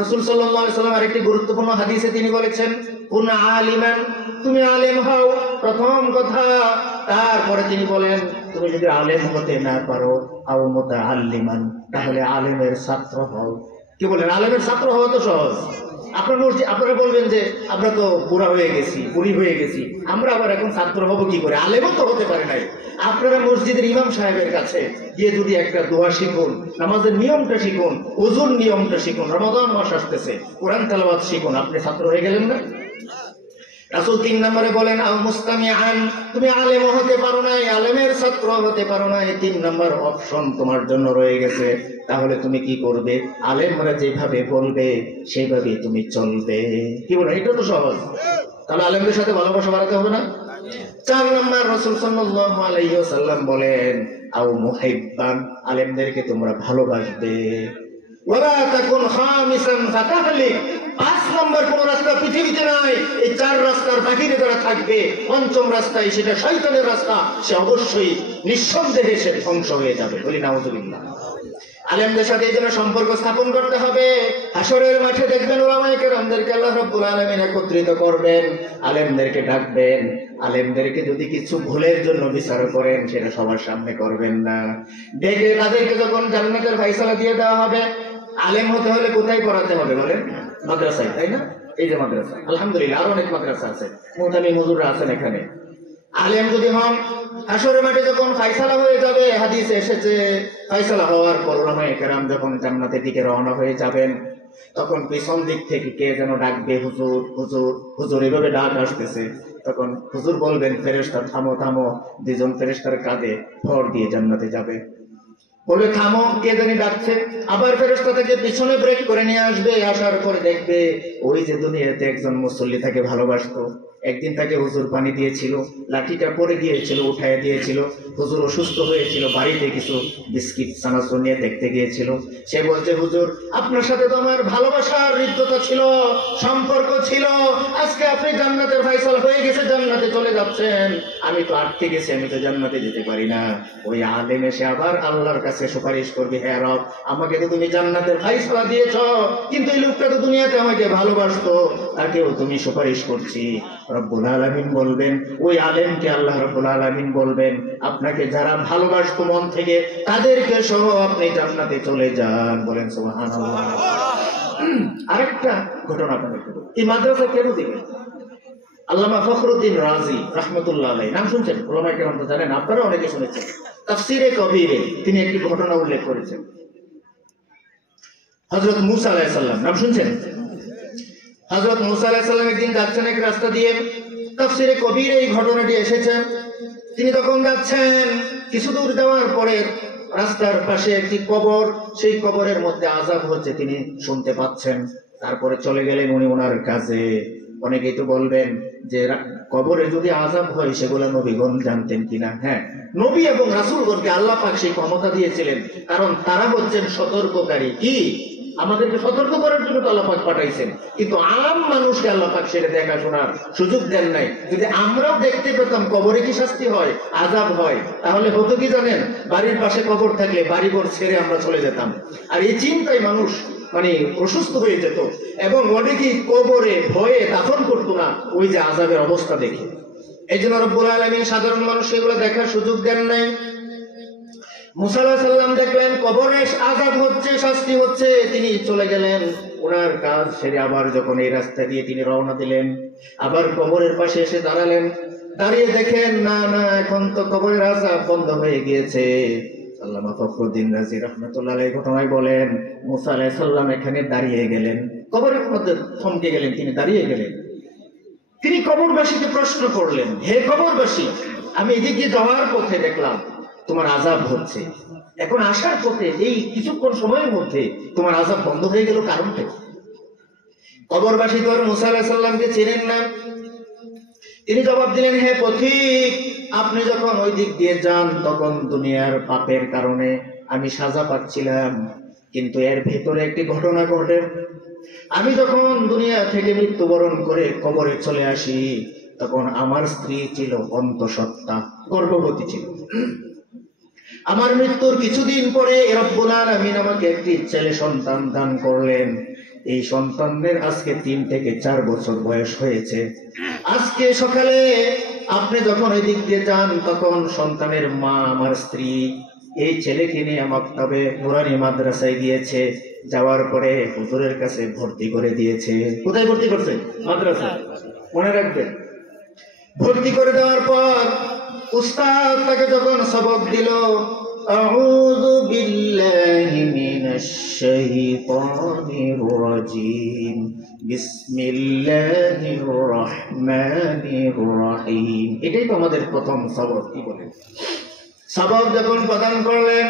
রাসূল সাল্লাল্লাহু আলাইহি ওয়াসাল্লাম আরেকটি গুরুত্বপূর্ণ হাদিসে তিনি বলেছেন, কুন আলিমান, তুমি আলেম হও, প্রথম কথা। তারপরে তিনি বলেন, তুমি যদি আলেম হতে না পারো, আও মুতাআল্লিমান, তাহলে আলেমের ছাত্র হও। কি বলেন? আলেমের ছাত্র হওয়া তো সহজ। আপনার মসজিদ, আপনারা বলবেন যে আমরা তো বুড়া হয়ে গেছি, বুড়ি হয়ে গেছি, আমরা আবার এখন ছাত্র হব কি করে? আলেমও তো হতে পারে নাই। আপনারা মসজিদের ইমাম সাহেবের কাছে গিয়ে যদি একটা দোয়া শিখুন, নামাজের নিয়মটা শিখুন, ওযুর নিয়মটা শিখুন, রমাদান মাস আসতেছে, কোরআন তেলাওয়াত শিখুন, আপনি ছাত্র হয়ে গেলেন না? রাসূল 3 নম্বরে বলেন, আও মুস্তামিআন, তুমি আলেম হতে পারো নাই, আলেমের ছাত্র হতে পারো নাই, 3 নম্বর অপশন তোমার জন্য রয়ে গেছে। তাহলে তুমি কি করবে? আলেমরা যেভাবে বলবে সেইভাবে তুমি চলবে। কি বলেন? এটা তো সহজ। তাহলে আলেমদের সাথে ভালোবাসা বাড়াতে হবে না? 4 নম্বর রাসূল সাল্লাল্লাহু আলাইহি ওয়াসাল্লাম বলেন, আও মুহিব্বান, আলেমদেরকে তোমরা ভালোবাসবে। ওয়ালা তাকুন খামিসান ফাতাহলিক, 5 নম্বর কোন রাস্তা পৃথিবীতে নাই। এই 4 রাস্তার বাহিরে যারা থাকবে, 5ম রাস্তায়, সেটা শয়তানের রাস্তা, সে অবশ্যই নিঃসন্দেহে সে ধ্বংস হয়ে যাবে, বলি নাউযুবিল্লাহ। আলেমদের সাথে এই জন্য সম্পর্ক স্থাপন করতে হবে। হাসরের মাঠে দেখবেন ওলামায়ে কেরামদেরকে আল্লাহ রাব্বুল আলামিন একত্রিত করবেন, আলেমদেরকে ডাকবেন। আলেমদেরকে যদি কিছু ভুলের জন্য বিচার করেন, সেটা সবার সামনে করবেন না। ডেকে তাদেরকে যখন জান্নাতের ফয়সালা দিয়ে দেওয়া হবে, আলেম হতে হলে কোথায় পড়াতে হবে বলেন? মাদ্রাসায়, তাই না? এই যে মাদ্রাসা, আলহামদুলিল্লাহ আরো অনেক মাদ্রাসা আছে, মুতামি মুজুররা আছেন এখানে। আলেম যদি হন, হাসরের মাঠে যখন ফয়সালা হয়ে যাবে, হাদিসে এসেছে, ফয়সালা হওয়ার পর ওলামায়ে কেরাম যখন জান্নাতের দিকে রওনা হয়ে যাবেন, তখন পিছন দিক থেকে কে যেন ডাকবে, হুজুর হুজুর হুজুর, এভাবে ডাক আসতেছে। তখন হুজুর বলবেন, ফেরেশতা থামো থামো। 2 জন ফেরেশতার কাঁধে ভর দিয়ে জান্নাতে যাবে। বলবে থামো, কে জানি ডাকছে। আবার ফেরেশতা থেকে পিছনে ব্রেক করে নিয়ে আসবে। আসার পরে দেখবে ওই যে দুনিয়াতে একজন মুসল্লি তাকে ভালোবাসতো, একদিন তাকে হুজুর পানি দিয়েছিল, লাঠিটা পড়ে গিয়েছিল, উঠায় দিয়েছিল, হুজুর অসুস্থ হয়েছিল, বাড়িতে কিছু বিস্কিট চানাচুর নিয়ে দেখতে গিয়েছিল। সে বলছে, হুজুর আপনার সাথে তো আমার ভালোবাসার হৃদ্যতা ছিল, সম্পর্ক ছিল, আজকে আপনি জান্নাতের ফয়সালা হয়ে গেছে, জান্নাতে চলে যাচ্ছেন, আমি তো আটকে গেছি, আমি তো জান্নাতে যেতে পারি না। ওই আলেম এসে আবার আল্লাহর কাছে সুপারিশ করবে, হে রব, আমাকে তো তুমি জান্নাতের ফয়সালা দিয়েছ, কিন্তু এই লোকটা তো দুনিয়াতে আমাকে ভালোবাসতো, তাকেও তুমি সুপারিশ করছি। রব্বুল আলামিন বলবেন, ওই আলেমকে আল্লাহ রব্বুল আলামিন বলবেন, আপনাকে যারা ভালোবাসতো মন থেকে তাদেরকে সহ আপনি জান্নাতে চলে যান। বলেন সুবহানাল্লাহ। আরেকটা ঘটনা আপনাদের, এই মাদ্রাসা কেন দিবেন? আল্লামা ফখরুদ্দিন রাজি রাহমাতুল্লাহ আলাইহি, নাম শুনছেন? উলামায়ে কেরাম তো জানেন, আপনারা অনেকে শুনেছেন। তাফসীরে কবিরে তিনি একটি ঘটনা উল্লেখ করেছেন। হযরত মূসা আলাইহিস সালাম, নাম শুনছেন? হযরত মূসা আলাইহিস সালাম একদিন যাচ্ছেন এক রাস্তা দিয়ে, তাফসীরে কবিরে এই ঘটনাটি এসেছে। তিনি তখন যাচ্ছেন, কিছু দূর যাওয়ার পরে রাস্তার পাশে একটি কবর, সেই কবরের মধ্যে আযাব হচ্ছে তিনি শুনতে পাচ্ছেন। তারপরে চলে গেলেন উনি ওনার কাছে। অনেকেই তো বলবেন যে কবরে যদি আযাব হয় সেগুলো নবীগণ জানতেন কিনা? হ্যাঁ, নবী এবং রাসূলগণকে আল্লাহ পাক সেই ক্ষমতা দিয়েছিলেন, কারণ তারা হচ্ছেন সতর্ককারী। কি আমাদেরকে সতর্ক করার জন্য তো আল্লাহ পাক পাঠাইছেন, কিন্তু আম মানুষকে আল্লাহ পাক সেটা দেখাশোনার সুযোগ দেন নাই। যদি আমরাও দেখতে পেতাম কবরে কি শাস্তি হয়, আযাব হয়, তাহলে হতো কি জানেন? বাড়ির পাশে কবর থাকলে বাড়িঘর ছেড়ে আমরা চলে যেতাম। আর এই চিন্তায় মানুষ মানে অসুস্থ হয়ে যেত, এবং অনেকেই কবরে ভয়ে দাফন করতো না ওই যে আযাবের অবস্থা দেখে। এই জন্য রব্বুল আলামিন সাধারণ মানুষ এগুলো দেখার সুযোগ দেন নাই। মূসা আলাইহিস সালাম দেখলেন কবরে আযাব হচ্ছে, শাস্তি হচ্ছে, তিনি চলে গেলেন ওনার কাজ সেরে। আবার যখন এই রাস্তা দিয়ে তিনি রওনা দিলেন, আবার কবরের পাশে এসে দাঁড়ালেন। দাঁড়িয়ে দেখেন না না, এখন তো কবরের আযাব বন্ধ হয়ে গিয়েছে। আল্লামা ফখরুদ্দিন রাজি রাহমাতুল্লাহ আলাইহি ঘটনায় বলেন, মূসা আলাইহিস সালাম এখানে দাঁড়িয়ে গেলেন, কবরের মধ্যে থমকে গেলেন, তিনি দাঁড়িয়ে গেলেন। তিনি কবরবাসীকে প্রশ্ন করলেন, হে কবরবাসী, আমি এদিকে যাওয়ার পথে দেখলাম তোমার আযাব হচ্ছে, এখন আসার পথে এই কিছুক্ষণ সময়ের মধ্যে তোমার আযাব বন্ধ হয়ে গেল, কারণটা কি? কবরবাসী তো আর মূসা আলাইহিস সালামকে চেনেন না। তিনি জবাব দিলেন, হে পথিক, আপনি যখন ওই দিক দিয়ে যান তখন দুনিয়ার পাপের কারণে আমি সাজা পাচ্ছিলাম, কিন্তু এর ভেতরে একটি ঘটনা ঘটে। আমি যখন দুনিয়া থেকে মৃত্যুবরণ করে কবরে চলে আসি, তখন আমার স্ত্রী ছিল অন্তঃসত্ত্বা, গর্ভবতী ছিল। আমার মৃত্যুর কিছুদিন পরে রব্বুল আলামিন আমাকে একটি ছেলে সন্তান দান করলেন। এই সন্তানদের আজকে 3 থেকে 4 বছর বয়স হয়েছে। আজকে সকালে আপনি যখন ওই দিক দিয়ে যান তখন সন্তানের মা, আমার স্ত্রী, এই ছেলেকে নিয়ে মক্তবে নুরানি মাদ্রাসায় গিয়েছে। যাওয়ার পরে হুজুরের কাছে ভর্তি করে দিয়েছে। কোথায় ভর্তি করছে? মাদ্রাসা, মনে রাখবেন। ভর্তি করে দেওয়ার পর উস্তাদ তাকে যখন সবক দিল, আউযু বিল্লাহি মিনাশ শাইতানির রাজিম, বিসমিল্লাহির রহমানির রহিম, এটাই তো আমাদের প্রথম সবক। কি বলেন? সবক যখন প্রদান করলেন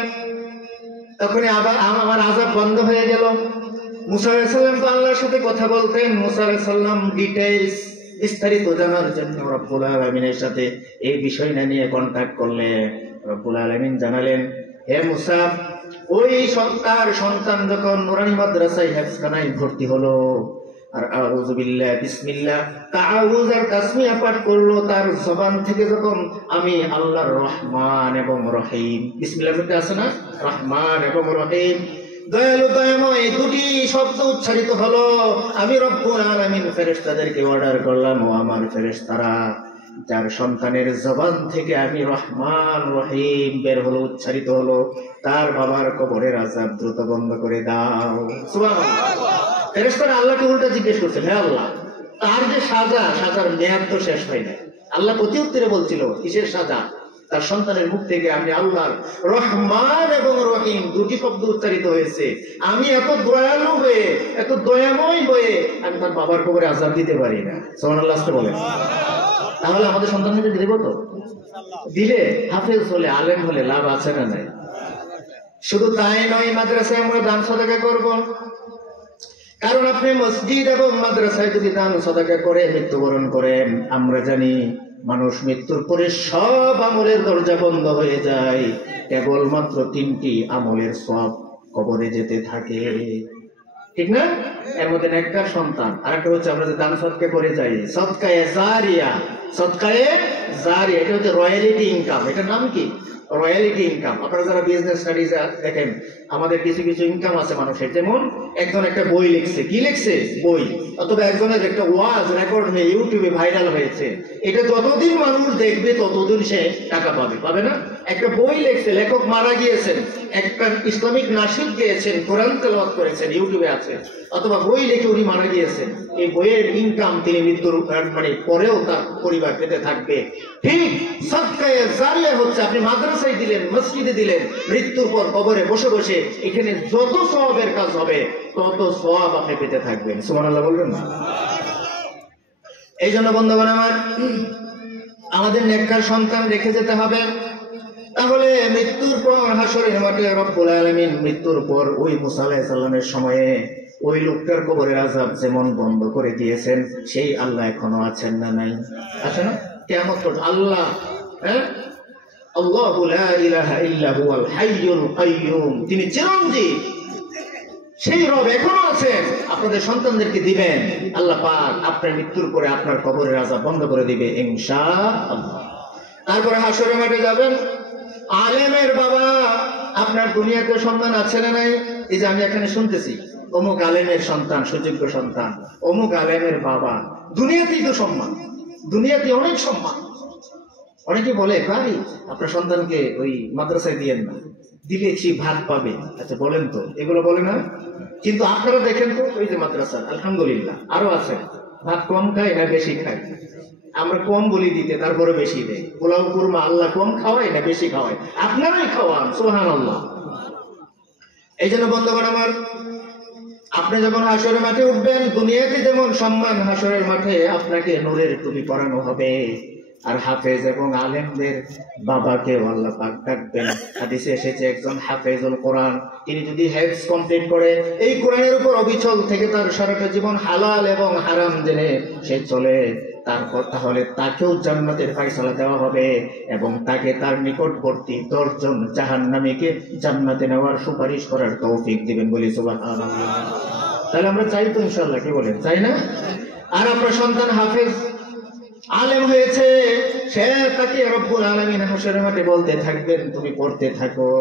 তখনই আবার আমার আযাব বন্ধ হয়ে গেল। মূসা আলাইহিস সালাম তো আল্লাহর সাথে কথা বলতেন। মূসা আলাইহিস সালাম ডিটেইলস বিস্তারিত জানার জন্য রব্বুল আলামিনের সাথে এই বিষয়টা নিয়ে কন্টাক্ট করলেন। রব্বুল আলামিন জানালেন, হে মূসা, ওই সন্তান যখন নুরানি মাদ্রাসায় হেফজখানায় ভর্তি হলো আর আউযু বিল্লাহ বিসমিল্লাহ তাআউয আর তাসমিয়া পাঠ করলো, তার জবান থেকে যখন আমি আল্লাহর রহমান এবং রহিম, বিসমিল্লাহর মধ্যে আছে না রহমান এবং রহিম, দয়ালু দয়াময়, দুটি শব্দ উচ্চারিত হলো, আমি রব্বুল আলামিন ফেরেশতাদেরকে অর্ডার করলাম, ও আমার ফেরেশতারা, যার সন্তানের জবান থেকে আমি রহমান রহিম বের হলো, উচ্চারিত হলো, তার বাবার কবরের আযাব দ্রুত বন্ধ করে দাও। সুবহানাল্লাহ। ফেরেশতারা আল্লাহকে উল্টা জিজ্ঞেস করছেন, হে আল্লাহ, তার যে সাজার মেয়াদ তো শেষ হয় না। আল্লাহ প্রতি উত্তরে বলছিল, কিসের সাজা? তার সন্তানের মুখ থেকে আমি আল্লাহর রহমান এবং রহিম দুটি শব্দ উচ্চারিত হয়েছে। আমি এত দয়ালু হয়ে, এত দয়াময় হয়ে আমি তার বাবার কবরে আযাব দিতে পারি না। সুবহানাল্লাহ বলেন। তাহলে আমাদের সন্তানকে দেব তো, দিলে হাফেজ হলে, আলেম হলে লাভ আছে না নাই? শুধু তাই নয়, মাদ্রাসায় আমরা দান সদকা করব। কারণ আপনি মসজিদ এবং মাদ্রাসায় যদি দান সদকা করে মৃত্যুবরণ করেন, আমরা জানি মানুষ মৃত্যুর পরে সব আমলের দরজা বন্ধ হয়ে যায়, কেবলমাত্র 3টি আমলের সওয়াব কবরে যেতে থাকে, ঠিক না? এর মধ্যে একটা সন্তান, আর একটা হচ্ছে আমরা যে দান সদকা করে যাই, সদকায়ে জারিয়া। সদকায়ে জারিয়া এটা হচ্ছে রয়্যালিটি ইনকাম। এটার নাম কি? Royalty income. আপনারা যারা বিজনেস স্টাডিজ দেখেন, আমাদের কিছু কিছু ইনকাম আছে মানুষের। যেমন একজন একটা বই লিখছে, কি লিখছে? বই। অথবা একজনের একটা ওয়াজ রেকর্ড হয়ে ইউটিউবে ভাইরাল হয়েছে, এটা যতদিন মানুষ দেখবে ততদিন সে টাকা পাবে, পাবে না? একটা বই লিখছে, লেখক মারা গিয়েছেন, একটা ইসলামিক নাশিদ গেয়েছেন, কোরআন তেলাওয়াত করেছেন, ইউটিউবে আছে, অথবা বই লিখে উনি মারা গিয়েছেন, এই বইয়ের ইনকাম তিনি মৃত্যুর পরেও তার পরিবার পেতে থাকবে। ঠিক সাদকায়ে জারিয়া হচ্ছে, আপনি মাদ্রাসায় দিলেন, মসজিদে দিলেন, মৃত্যুর পর কবরে বসে বসে এখানে যত সওয়াবের কাজ হবে তত সওয়াব আপনি পেতে থাকবেন। সুবহানাল্লাহ বলবেন না? এই জন্য বন্ধুগণ আমার, আমাদের নেককার সন্তান রেখে যেতে হবে। তাহলে মৃত্যুর পর হাসরের মাঠে রব্বুল আলামিন মৃত্যুর পর ওই মুসা আলাইহিস সালামের সময়ে ওই লোকটার কবরের আযাব যেমন বন্ধ করে দিয়েছেন, সেই আল্লাহ এখনো আছেন না নাই? আছে না? কিয়ামত পর্যন্ত আল্লাহ, আল্লাহু লা ইলাহা ইল্লা হুয়াল হাইয়ুল কাইয়্যুম, তিনি চিরঞ্জীব, সেই রব এখনো আছেন। আপনাদের সন্তানদেরকে দিবেন, আল্লাহ পাক আপনার মৃত্যুর পরে আপনার কবরের আযাব বন্ধ করে দিবে ইনশাআল্লাহ। তারপরে হাসরের মাঠে যাবেন, আলেমের বাবা, আপনার দুনিয়াতে সম্মান আছে না নাই? এই যে আমি এখানে শুনতেছি, অমুক আলেমের সন্তান, সুযোগ্য সন্তান, অমুক আলেমের বাবা, দুনিয়াতেই তো সম্মান, দুনিয়াতে অনেক সম্মান। অনেকে বলে, ভাই আপনার সন্তানকে ওই মাদ্রাসায় দিয়েন না, দিলে সে ভাত পাবে। আচ্ছা বলেন তো, এগুলো বলে না? কিন্তু আপনারা দেখেন তো, ওই যে মাদ্রাসা আলহামদুলিল্লাহ আরো আছে, ভাত কম খায় না বেশি খায়? আমরা কম বলি দিতে, তারপরে বেশি দেয়। পোলাও কুরমা আল্লাহ কম খাওয়ায় না বেশি খাওয়ায়? আপনারাই খাওয়ান, সুবহানাল্লাহ। এই জন্য বন্ধুগণ আমার, আপনি যখন হাসরের মাঠে উঠবেন, দুনিয়াতে যেমন সম্মান, হাসরের মাঠে আপনাকে নূরের টুপি পরানো হবে। আর হাফেজ এবং আলেমদের বাবাকে আল্লাহ পাক ডাকবেন। হাদিসে এসেছে, একজন হাফেজুল কোরআন, তিনি যদি হেফজ কমপ্লিট করে, এই কোরআনের উপর অবিচল থেকে তার সারাটা জীবন হালাল এবং হারাম জেনে সে চলে, তারপর তাহলে তাকেও জান্নাতের ফয়সালা দেওয়া হবে এবং তাকে তার নিকটবর্তী 10 জন জাহান্নামীকে জান্নাতে নেওয়ার সুপারিশ করার তৌফিক দিবেন, বলি সুবহানাল্লাহ। তাহলে আমরা চাই তো ইনশাআল্লাহ, কি বলেন, চাই না? আর আপনার সন্তান হাফেজ আলেম হয়েছে, সে তাকে রব্বুল আলামিন হাসরের মাঠে বলতে থাকবেন, তুমি পড়তে থাকো,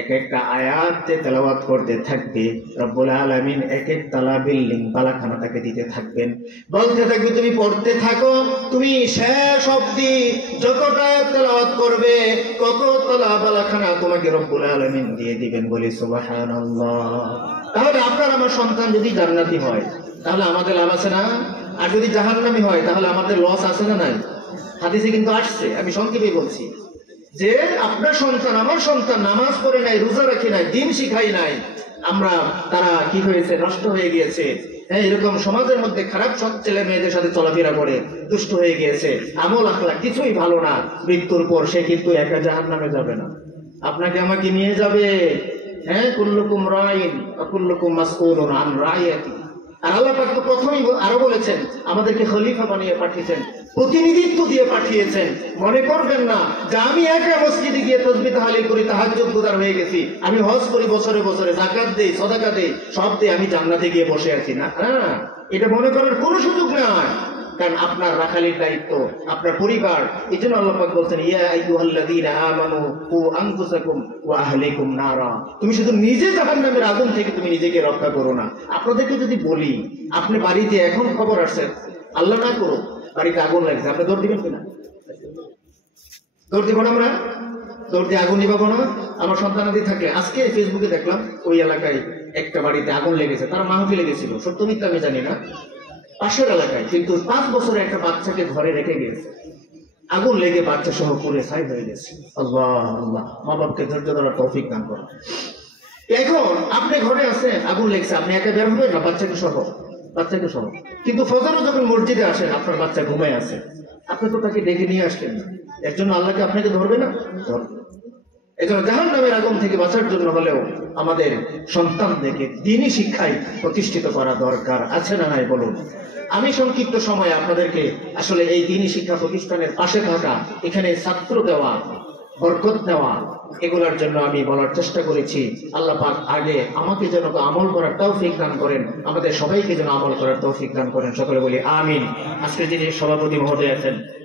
এক একটা আয়াত তেলাওয়াত করতে থাকবে, রব্বুল আলামিন এক এক তালা বিল্ডিং বালাখানা তাকে দিতে থাকবেন, বলতে থাকবে তুমি পড়তে থাকো, তুমি শেষ অবধি যতটা তেলাওয়াত করবে কত তালা বালাখানা তোমাকে রব্বুল আলামিন দিয়ে দিবেন, বলি সুবহানাল্লাহ। তাহলে আপনার আমার সন্তান যদি জান্নাতি হয় তাহলে আমাদের লাভ আছে না? আর যদি জাহান্নামী হয় তাহলে আমাদের লস আছে না নাই? হাদিসে কিন্তু আসছে, আমি সংক্ষেপে বলছি, যে আপনার সন্তান আমার সন্তান নামাজ পড়ে নাই, রোজা রাখি নাই, দিন শিখাই নাই, আমরা তারা কি হয়েছে, নষ্ট হয়ে গিয়েছে, হ্যাঁ, এরকম সমাজের মধ্যে খারাপ সব ছেলে মেয়েদের সাথে চলাফেরা করে দুষ্ট হয়ে গিয়েছে, আমল আখলাক কিছুই ভালো না, মৃত্যুর পর সে কিন্তু একা জাহান্নামে যাবে না, আপনাকে আমাকে নিয়ে যাবে। হ্যাঁ, কুল্লুকুম রাইন ওয়া কুল্লুকুম মাসউলুন আন রাইয়াতি। আর আল্লাহ পাক তো প্রথমেই আরো বলেছেন, আমাদেরকে খলিফা বানিয়ে পাঠিয়েছেন, প্রতিনিধিত্ব দিয়ে পাঠিয়েছেন। মনে করবেন না যে আমি একা মসজিদে গিয়ে তাসবিহ তাহলিল করি, তাহাজ্জুদ গুজার হয়ে গেছি, আমি হজ করি বছরে বছরে, যাকাত দেই, সাদাকা দেই, সব দেই, আমি জান্নাতে গিয়ে বসে আছি না। হ্যাঁ, এটা মনে করার কোনো সুযোগ নাই, কারণ আপনার রাখালির দায়িত্ব আপনার পরিবার। এই জন্য আল্লাহ পাক বলছেন, ইয়া আইয়ুহাল্লাযীনা আমানু কু আনফুসাকুম ওয়া আহলিকুম নারা, তুমি শুধু নিজে জাহান্নামের আগুন থেকে তুমি নিজেকে রক্ষা করো না। আপনাদেরকে যদি বলি, আপনি বাড়িতে এখন খবর আসছে, আল্লাহ না করো বাড়িতে আগুন লাগছে, আপনি দৌড় দিবেন কিনা? দৌড় দিব না? আমরা দৌড় দিয়ে আগুন নিবাবো না? আমার সন্তানাদি থাকলে, আজকে ফেসবুকে দেখলাম ওই এলাকায় একটা বাড়িতে আগুন লেগেছে, তারা মাহফিলে লেগেছিল, সত্য মিথ্যা আমি জানি না, পাশের এলাকায়, কিন্তু 5 বছরের একটা বাচ্চাকে ঘরে রেখে গেছে, আগুন লেগে বাচ্চা সহ পুড়ে ছাই হয়ে গেছে। আল্লাহ আল্লাহ, মা বাপকে ধৈর্য ধরার তৌফিক দান করো। এখন আপনি ঘরে আছেন, আগুন লেগেছে, আপনি একা বের হবেন না? বাচ্চাকে সহ, বাচ্চাকে সহ। কিন্তু ফজরে যখন মসজিদে আসেন, আপনার বাচ্চা ঘুমায় আছে, আপনি তো তাকে ডেকে নিয়ে আসলেন না, এর জন্য আল্লাহকে আপনাকে ধরবে না? ধরবে। এই জন্য জাহান্নামের আগুন থেকে বাঁচার জন্য হলেও আমাদের সন্তানদেরকে দ্বীনি শিক্ষায় প্রতিষ্ঠিত করা দরকার, আছে না নাই বলুন? আমি সংক্ষিপ্ত সময়ে আপনাদেরকে আসলে এই দ্বীনি শিক্ষা প্রতিষ্ঠানের পাশে থাকা, এখানে ছাত্র দেওয়া, বরকত দেওয়া, এগুলোর জন্য আমি বলার চেষ্টা করেছি। আল্লাহ পাক আগে আমাকে যেন আমল করার তৌফিক দান করেন, আমাদের সবাইকে যেন আমল করার তৌফিক দান করেন, সকলে বলি আমিন। আজকে যিনি সভাপতি মহোদয় আছেন